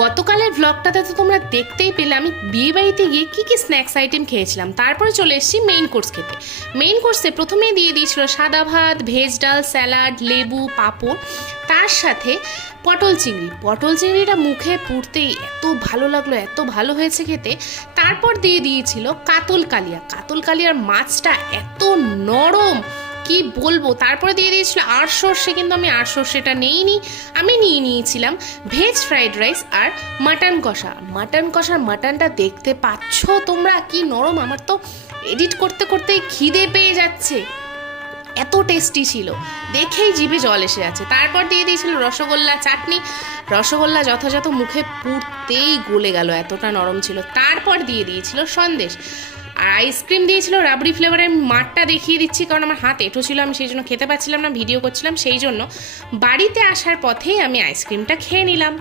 গতকালের ভ্লগটাতে তো তোমরা দেখতেই পেলে আমি বিয়ে বাড়িতে গিয়ে কী কী স্ন্যাক্স আইটেম খেয়েছিলাম। তারপরে চলে এসেছি মেইন কোর্স খেতে। মেইন কোর্সে প্রথমেই দিয়ে দিয়েছিল সাদা ভাত, ভেজ ডাল, স্যালাড, লেবু, পাঁপড়, তার সাথে পটল চিংড়ি। পটল চিংড়িটা মুখে পুড়তেই এত ভালো লাগলো, এত ভালো হয়েছে খেতে। তারপর দিয়ে দিয়েছিল কাতল কালিয়া। কাতল কালিয়ার মাছটা এত নরম, কি বলবো। তারপরে দিয়ে দিয়েছিল আর সর্ষে, কিন্তু আমি আর সর্ষেটা নেইনি। আমি নিয়ে নিয়েছিলাম ভেজ ফ্রাইড রাইস আর মাটন কষা। মাটন কষার মাটনটা দেখতে পাচ্ছ তোমরা কি নরম। আমার তো এডিট করতে করতেই খিদে পেয়ে যাচ্ছে, এত টেস্টি ছিল, দেখেই জিভে জল এসে যাচ্ছে। তারপর দিয়ে দিয়েছিল রসগোল্লা, চাটনি। রসগোল্লা যথাযথ মুখে পুড়তেই গলে গেল, এতটা নরম ছিল। তারপর দিয়ে দিয়েছিল সন্দেশ আর আইসক্রিম দিয়েছিল রাবড়ি ফ্লেভারের। মাঠটা দেখিয়ে দিচ্ছি কারণ আমার হাত এঁটো ছিল, আমি সেই জন্য খেতে পাচ্ছিলাম না, ভিডিও করছিলাম। সেই জন্য বাড়িতে আসার পথেই আমি আইসক্রিমটা খেয়ে নিলাম।